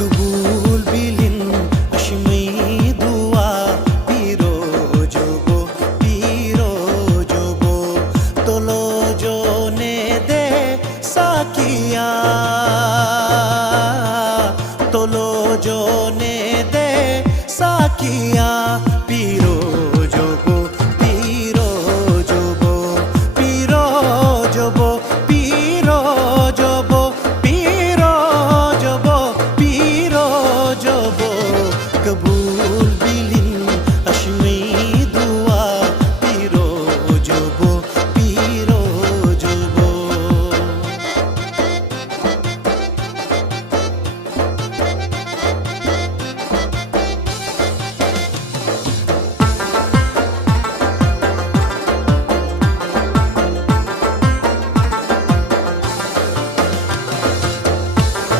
मकबूल बिलिन अशमी दुआ पीरो जोबो तोलो जो ने दे साकिया तोलो जो ने दे साकिया